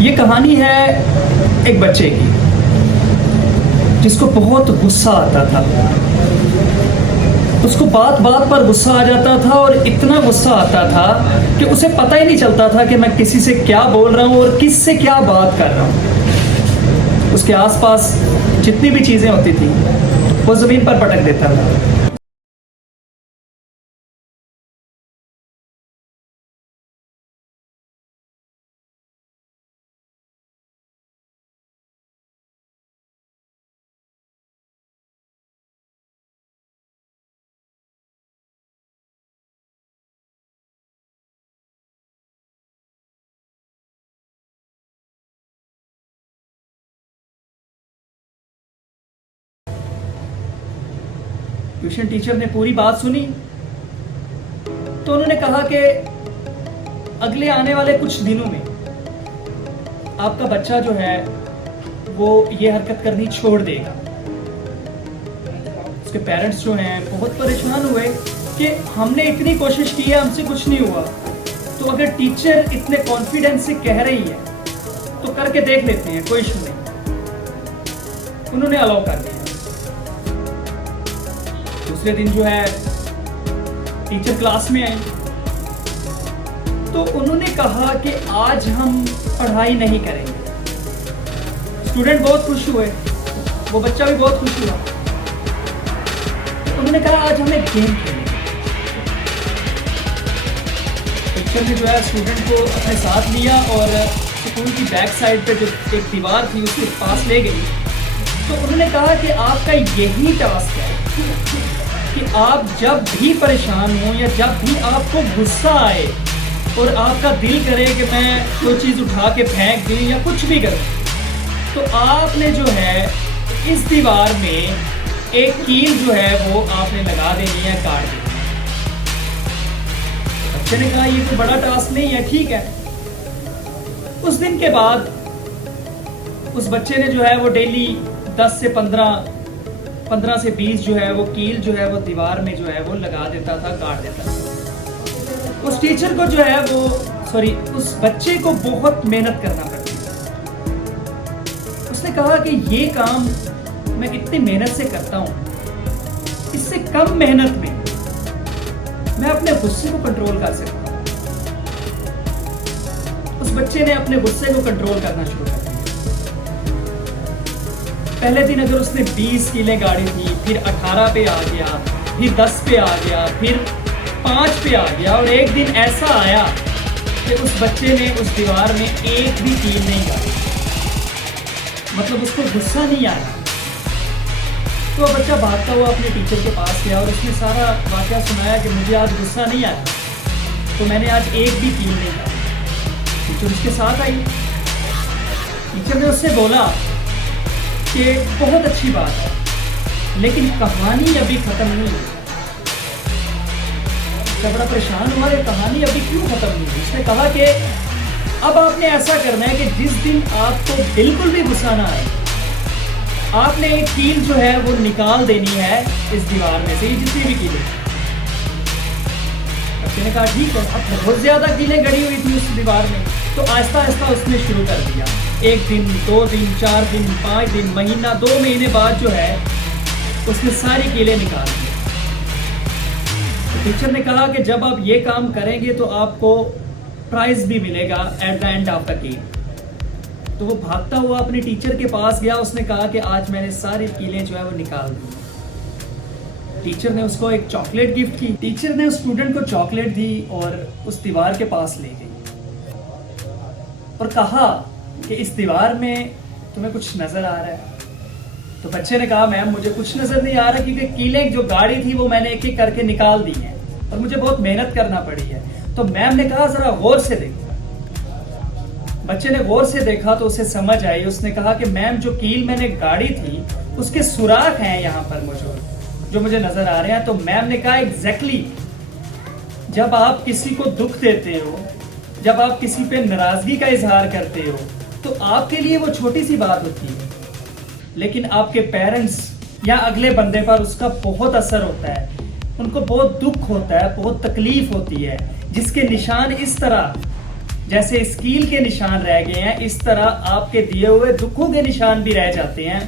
ये कहानी है एक बच्चे की जिसको बहुत गुस्सा आता था। उसको बात बात पर गुस्सा आ जाता था और इतना गुस्सा आता था कि उसे पता ही नहीं चलता था कि मैं किसी से क्या बोल रहा हूँ और किस से क्या बात कर रहा हूँ। उसके आसपास जितनी भी चीज़ें होती थी वो ज़मीन पर पटक देता था। ट्यूशन टीचर ने पूरी बात सुनी तो उन्होंने कहा कि अगले आने वाले कुछ दिनों में आपका बच्चा जो है वो ये हरकत करनी छोड़ देगा। उसके पेरेंट्स जो हैं बहुत परेशान हुए कि हमने इतनी कोशिश की है, हमसे कुछ नहीं हुआ, तो अगर टीचर इतने कॉन्फिडेंस से कह रही है तो करके देख लेते हैं, कोई इशू नहीं। उन्होंने अलाउ कर दिया। दूसरे दिन जो है टीचर क्लास में आई तो उन्होंने कहा कि आज हम पढ़ाई नहीं करेंगे। स्टूडेंट बहुत खुश हुए, वो बच्चा भी बहुत खुश हुआ। उन्होंने कहा आज हमें गेम खेलेंगे। टीचर ने जो है स्टूडेंट को अपने साथ लिया और स्कूल की बैक साइड पे जो एक दीवार थी उसके पास ले गई। तो उन्होंने कहा कि आपका यही टास्क है कि आप जब भी परेशान हो या जब भी आपको गुस्सा आए और आपका दिल करे कि मैं कोई चीज़ उठा के फेंक दूँ या कुछ भी करूँ, तो आपने जो है इस दीवार में एक कील जो है वो आपने लगा देनी है, काट देनी है। बच्चे ने कहा ये कोई बड़ा टास्क नहीं है, ठीक है। उस दिन के बाद उस बच्चे ने जो है वो डेली 10 से 15 से 20 जो है वो कील जो है वो दीवार में जो है वो लगा देता था, काट देता था। उस टीचर को जो है वो उस बच्चे को बहुत मेहनत करना पड़ती है। उसने कहा कि ये काम मैं इतनी मेहनत से करता हूं, इससे कम मेहनत में मैं अपने गुस्से को कंट्रोल कर सकता हूं। उस बच्चे ने अपने गुस्से को कंट्रोल करना शुरू कर दिया। पहले दिन अगर उसने 20 कीलें गाड़ी थी, फिर 18 पे आ गया, फिर 10 पे आ गया, फिर 5 पे आ गया, और एक दिन ऐसा आया कि उस बच्चे ने उस दीवार में एक भी कील नहीं गाड़ी। मतलब उसको गुस्सा नहीं आया। तो वह बच्चा भागता हुआ अपने टीचर के पास गया और उसने सारा वाकया सुनाया कि मुझे आज गुस्सा नहीं आया, तो मैंने आज एक भी कील नहीं गाड़ी। टीचर उसके साथ आई। टीचर ने उससे बोला कि बहुत अच्छी बात है, लेकिन कहानी अभी खत्म नहीं हुई। तो बड़ा परेशान हुआ, ये कहानी अभी क्यों खत्म नहीं हुई। उसने कहा कि अब आपने ऐसा करना है कि जिस दिन आपको बिल्कुल भी गुस्सा ना आए, आपने एक कील जो है वो निकाल देनी है इस दीवार में से, जितनी भी कीलें। बच्चे ने कहा ठीक है। अब बहुत ज्यादा कीलें गड़ी हुई थी उस दीवार में, तो आहिस्ता आहिस्ता उसने शुरू कर दिया। 1 दिन, 2 दिन, 4 दिन, 5 दिन, महीना, 2 महीने बाद जो है उसने सारी कीलें निकाल दी। तो टीचर ने कहा कि जब आप ये काम करेंगे तो आपको प्राइज भी मिलेगा at the end of the game. तो वो भागता हुआ अपने टीचर के पास गया। उसने कहा कि आज मैंने सारी कीलें जो है वो निकाल दी। टीचर ने उसको एक चॉकलेट गिफ्ट की। टीचर ने उस स्टूडेंट को चॉकलेट दी और उस दीवार के पास ले गई और कहा कि इस दीवार में तुम्हें कुछ नजर आ रहा है। तो बच्चे ने कहा मैम मुझे कुछ नजर नहीं आ रहा, क्योंकि कीलें जो गाड़ी थी वो मैंने एक एक करके निकाल दी हैं और मुझे बहुत मेहनत करना पड़ी है। तो मैम ने कहा जरा गौर से देखो। बच्चे ने गौर से देखा तो उसे समझ आई। उसने कहा कि मैम जो कील मैंने गाड़ी थी उसके सुराख हैं यहाँ पर मौजूद, जो मुझे नजर आ रहे हैं। तो मैम ने कहा एग्जैक्टली, जब आप किसी को दुख देते हो, जब आप किसी पे नाराजगी का इजहार करते हो, तो आपके लिए वो छोटी सी बात होती है, लेकिन आपके पेरेंट्स या अगले बंदे पर उसका बहुत असर होता है। उनको बहुत दुख होता है, बहुत तकलीफ होती है, जिसके निशान इस तरह जैसे स्कील के निशान रह गए हैं, इस तरह आपके दिए हुए दुखों के निशान भी रह जाते हैं।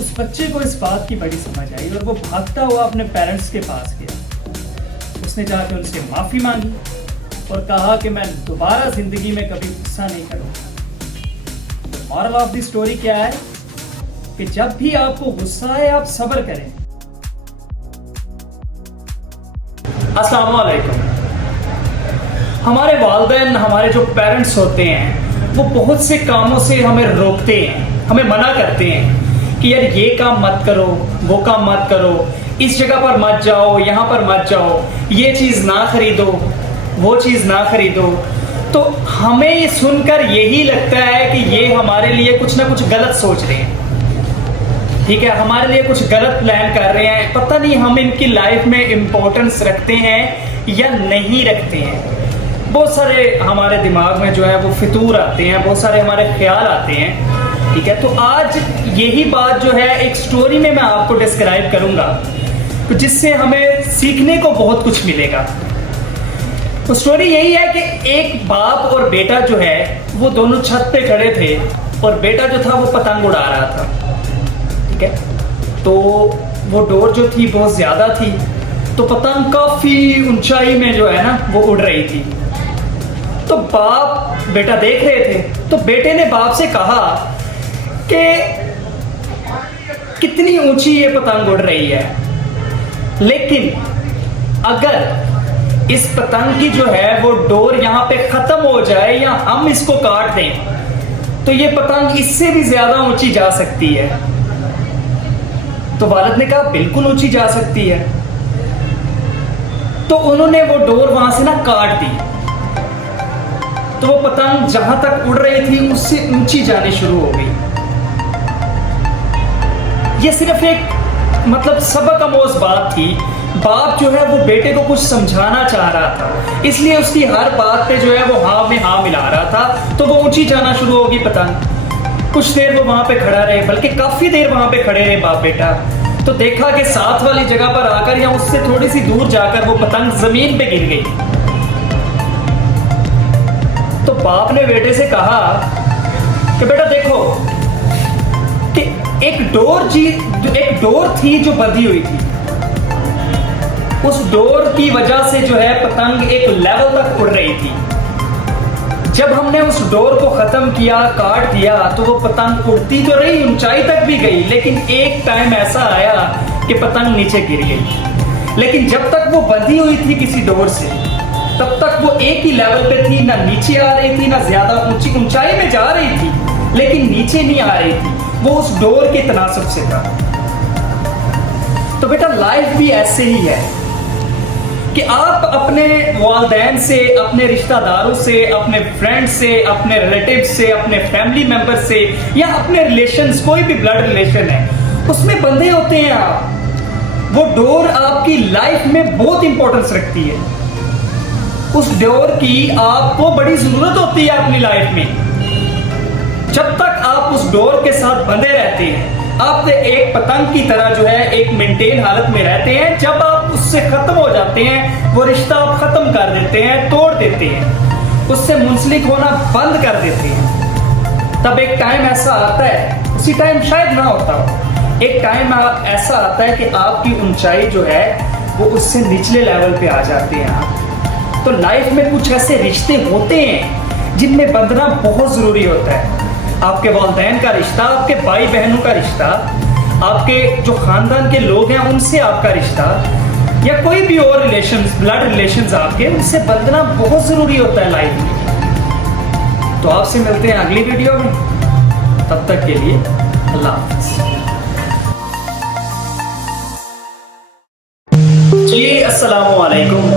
उस बच्चे को इस बात की बड़ी समझ आई और वो भागता हुआ अपने पेरेंट्स के पास गया। उसने जाकर उनसे माफी मांगी और कहा कि मैं दोबारा जिंदगी में कभी गुस्सा नहीं करूंगा। मॉरल ऑफ द स्टोरी क्या है कि जब भी आपको गुस्सा आए आप सब्र करें। अस्सलाम वालेकुम। हमारे वालिदैन, हमारे जो पेरेंट्स होते हैं, वो बहुत से कामों से हमें रोकते हैं, हमें मना करते हैं कि यार ये काम मत करो, वो काम मत करो, इस जगह पर मत जाओ, यहाँ पर मत जाओ, ये चीज़ ना खरीदो, वो चीज़ ना खरीदो। तो हमें ये सुनकर यही लगता है कि ये हमारे लिए कुछ ना कुछ गलत सोच रहे हैं, ठीक है, हमारे लिए कुछ गलत प्लान कर रहे हैं। पता नहीं हम इनकी लाइफ में इम्पोर्टेंस रखते हैं या नहीं रखते हैं। बहुत सारे हमारे दिमाग में जो है वो फितूर आते हैं, बहुत सारे हमारे ख्याल आते हैं, ठीक है। तो आज यही बात जो है एक स्टोरी में मैं आपको डिस्क्राइब करूंगा, तो जिससे हमें सीखने को बहुत कुछ मिलेगा। तो स्टोरी यही है कि एक बाप और बेटा जो है वो दोनों छत पे खड़े थे और बेटा जो था वो पतंग उड़ा रहा था, ठीक है। तो वो डोर जो थी बहुत ज्यादा थी, तो पतंग काफी ऊंचाई में जो है ना वो उड़ रही थी। तो बाप बेटा देख रहे थे, तो बेटे ने बाप से कहा कि कितनी ऊंची ये पतंग उड़ रही है, लेकिन अगर इस पतंग की जो है वो डोर यहाँ पे खत्म हो जाए या हम इसको काट दें तो ये पतंग इससे भी ज्यादा ऊंची जा सकती है। तो वालिद ने कहा बिल्कुल ऊंची जा सकती है। तो उन्होंने वो डोर वहां से ना काट दी, तो वो पतंग जहां तक उड़ रही थी उससे ऊंची जानी शुरू हो गई। ये सिर्फ एक मतलब सबक आमोज बात थी। बाप जो है वो बेटे को कुछ समझाना चाह रहा था, इसलिए उसकी हर बात पे जो है वो हाँ में हाँ मिला रहा था। तो वो ऊंची जाना शुरू होगी पतंग। कुछ देर वो वहां पे खड़ा रहे, बल्कि काफी देर वहां पे खड़े रहे बाप बेटा। तो देखा कि साथ वाली जगह पर आकर या उससे थोड़ी सी दूर जाकर वो पतंग जमीन पे गिर गई। तो बाप ने बेटे से कहा कि बेटा देखो कि एक डोर थी जो बंधी हुई थी। उस डोर की वजह से जो है पतंग एक लेवल तक उड़ रही थी। जब हमने उस डोर को खत्म किया, काट दिया, तो वो पतंग उड़ती तो रही, ऊंचाई तक भी गई, लेकिन एक टाइम ऐसा आया कि पतंग नीचे गिर गई। लेकिन जब तक वो बंधी हुई थी किसी डोर से, तब तक वो एक ही लेवल पे थी, ना नीचे आ रही थी, ना ज्यादा ऊंचाई में जा रही थी, लेकिन नीचे नहीं आ रही थी। वो उस डोर के तनासब से था। तो बेटा लाइफ भी ऐसे ही है कि आप अपने वालिदैन से, अपने रिश्तेदारों से, अपने फ्रेंड से, अपने रिलेटिव से, अपने फैमिली मेंबर से या अपने रिलेशंस, कोई भी ब्लड रिलेशन है, उसमें बंधे होते हैं आप। वो डोर आपकी लाइफ में बहुत इंपॉर्टेंस रखती है। उस डोर की आपको बड़ी जरूरत होती है अपनी लाइफ में। जब तक आप उस डोर के साथ बंधे रहते हैं, आप एक पतंग की तरह जो है एक मेंटेन हालत में रहते हैं। जब आप उससे खत्म हो जाते हैं, वो रिश्ता आप खत्म कर देते हैं, तोड़ देते हैं, उससे मुंसलिक होना बंद कर देते हैं, तब एक टाइम ऐसा आता है, उसी टाइम शायद ना होता हो, एक टाइम ऐसा आता है कि आपकी ऊंचाई जो है वो उससे निचले लेवल पे आ जाते हैं आप। तो लाइफ में कुछ ऐसे रिश्ते होते हैं जिनमें बंधना बहुत जरूरी होता है। आपके वालिदैन का रिश्ता, आपके भाई बहनों का रिश्ता, आपके जो खानदान के लोग हैं उनसे आपका रिश्ता, या कोई भी और रिलेशंस, ब्लड रिलेशंस आपके, उनसे बंधना बहुत जरूरी होता है लाइफ में। तो आपसे मिलते हैं अगली वीडियो में, तब तक के लिए अल्लाह हाफ़िज़। जी अस्सलाम वालेकुम।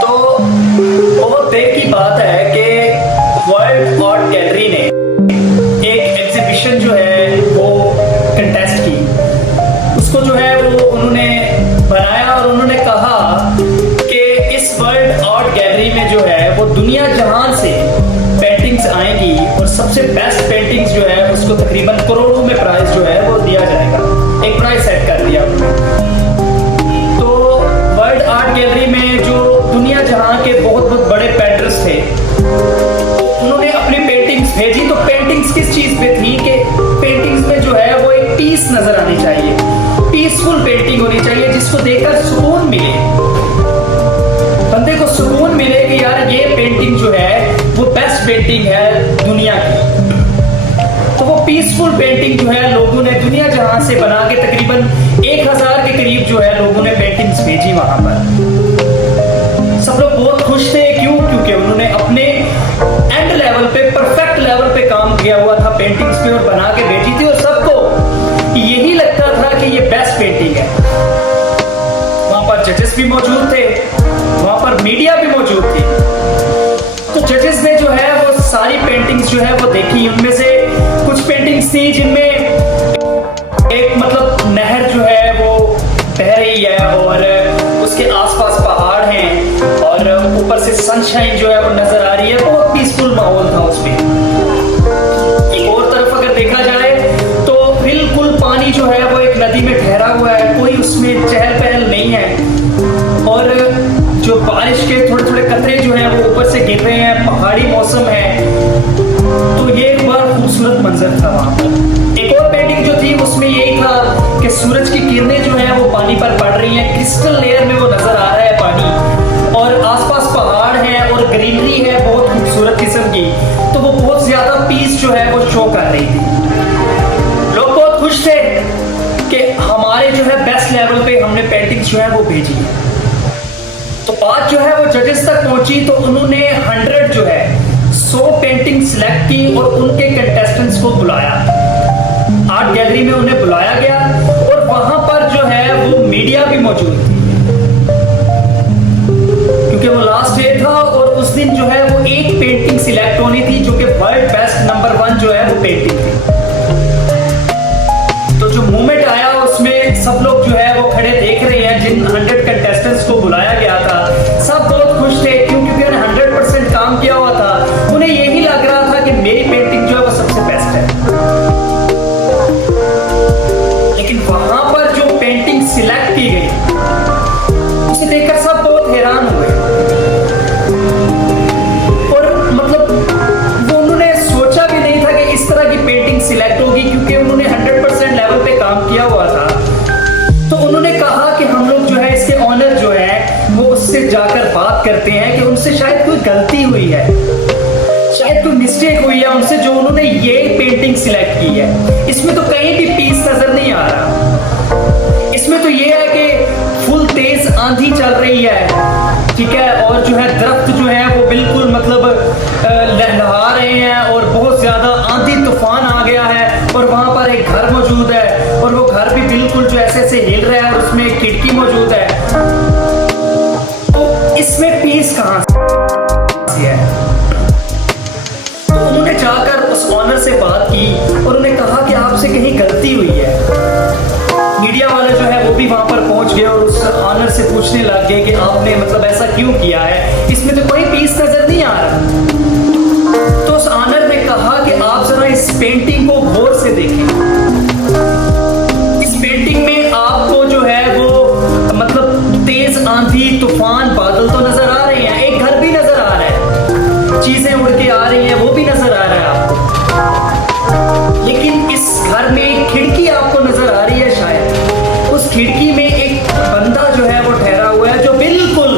तो बहुत देर की बात है कि वर्ल्ड आर्ट गैलरी ने एक एग्जीबिशन जो है वो कंटेस्ट की, उसको जो है वो उन्होंने बनाया और उन्होंने कहा कि इस वर्ल्ड आर्ट गैलरी में जो है वो दुनिया जहान से पेंटिंग्स आएंगी और सबसे बेस्ट पेंटिंग्स जो है उसको तकरीबन करोड़ों में प्राइस जो है वो दिया जाएगा। एक प्राइस सेट कर दिया उन्होंने। तो वर्ल्ड आर्ट गैलरी में जो दुनिया जहां के बहुत बहुत बड़े नजर आनी चाहिए, पीसफुल पेंटिंग होनी चाहिए जिसको देखकर सुकून मिले, बंदे को सुकून मिले कि यार ये पेंटिंग जो है वो बेस्ट पेंटिंग है दुनिया की। तो वो पीसफुल पेंटिंग जो है लोगों ने दुनिया जहां से बना के तकरीबन 1000 के करीब जो है लोगों ने पेंटिंग्स भेजी वहां पर। सब लोग बहुत खुश थे, क्यों? क्योंकि उन्होंने अपने एंड लेवल पे, परफेक्ट लेवल पे काम किया हुआ था पेंटिंग्स पे और बना के भेजी थी और सबको यही लगता था कि ये बेस्ट पेंटिंग है। वहां पर जजेस भी मौजूद थे, वहां पर मीडिया भी मौजूद थी। तो जजेस ने जो है वो सारी पेंटिंग्स जो है वो देखी। उनमें से कुछ पेंटिंग्स थी जिनमें एक मतलब नहर जो है वो बह रही है और उसके आसपास पहाड़ हैं और ऊपर से सनशाइन जो है वो नजर आ रही है। बहुत पीसफुल माहौल था उसमें। एक और तरफ अगर देखा जाए तो बिल्कुल पानी जो है वो एक नदी में ठहरा हुआ है, कोई उसमें चहल पहल नहीं है और जो बारिश के थोड़े थोड़े कतरे जो है वो ऊपर से गिर रहे हैं, पहाड़ी मौसम है। तो ये एक बार खूबसूरत मंजर था वहां पर। एक और पेंटिंग जो थी उसमें यही था कि सूरज की किरणें जो है वो पानी पर पड़ रही हैं, क्रिस्टल लेयर में वो नजर आ रहा है पानी और आसपास पहाड़ है और ग्रीनरी है बहुत खूबसूरत किस्म की। तो वो बहुत ज्यादा पीस जो है वो शो कर रही थी। लोग बहुत खुश थे कि हमारे जो है बेस्ट लेवल पे हमने पेंटिंग्स जो है वो भेजी है। तो बात जो है वो जजेस तक पहुंची तो उन्होंने 100 जो है 100 पेंटिंग सिलेक्ट की और उनके कंटेस्टेंट्स को बुलाया, आर्ट गैलरी में उन्हें बुलाया गया और वहां पर जो है वो मीडिया भी मौजूद थी क्योंकि वो लास्ट डे था और उस दिन जो है वो एक पेंटिंग सिलेक्ट होनी थी जो कि वर्ल्ड बेस्ट नंबर 1 जो है वो पेंटिंग थी। तो जो मूवमेंट आया उसमें सब लोग जो है वो खड़े देख रहे हैं। जिन 100 कंटेस्टेंट्स को बुलाया गया था सब बहुत खुश थे क्योंकि उन्होंने 100% काम किया हुआ था। उन्हें यही लग रहा था कि मेरी पेंटिंग जो है वो सबसे बेस्ट है। लेकिन वहां पर जो पेंटिंग सिलेक्ट की गई उसे देखकर सब बहुत हैरान हुए और मतलब वो उन्होंने सोचा भी नहीं था कि इस तरह की पेंटिंग सिलेक्ट होगी क्योंकि उन्होंने 100% लेवल पे काम किया हुआ था। तो उन्होंने कहा कि हम लोग जो है इसके ऑनर जो है वो उससे जाकर बात करते हैं कि उनसे शायद कोई गलती हुई है, शायद कोई मिस्टेक हुई है उनसे जो उन्होंने ये पेंटिंग सिलेक्ट की है। इसमें तो कहीं भी पीस नजर नहीं आ रहा। इसमें तो ये है कि फुल तेज आंधी चल रही है, ठीक है, और जो है दरख्त जो है वो बिल्कुल मतलब लहलहा रहे हैं और बहुत ज्यादा आंधी तूफान आ गया है और वहां पर एक घर मौजूद है और वो घर भी बिल्कुल जो ऐसे ऐसे हिल रहा है और उसमें एक खिड़की मौजूद है। तो इसमें पीस कहां से है? तो उन्होंने जाकर उस ऑनर से बात की और उन्होंने कहा कि आपसे कहीं गलती हुई है। मीडिया वाले जो है वो भी वहां पर पहुंच गए और उस ऑनर से पूछने लग गए कि आपने मतलब ऐसा क्यों किया है, इसमें तो कोई पीस नजर नहीं आ रहा। तो उस ऑनर ने कहा कि आप जरा इस पेंटिंग को गौर से देखें। इस पेंटिंग में आपको जो है वो मतलब तेज आंधी तूफान बादल तो नजर आ रहे हैं, एक घर भी नजर आ रहा है, चीजें उड़ के आ रही हैं वो भी नजर आ रहा है आपको। लेकिन इस घर में एक खिड़की आपको नजर आ रही है, शायद उस खिड़की में एक बंदा जो है वो ठहरा हुआ है जो बिल्कुल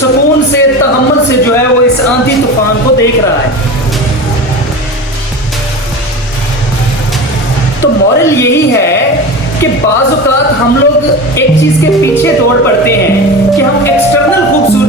सुकून से तहम्मुल से जो है वो इस आंधी तूफान को देख रहा है। तो मॉरल यही है कि बाज़ औक़ात हम लोग एक चीज के पीछे दौड़ पड़ते हैं कि हम एक्सटर्नल खूबसूरती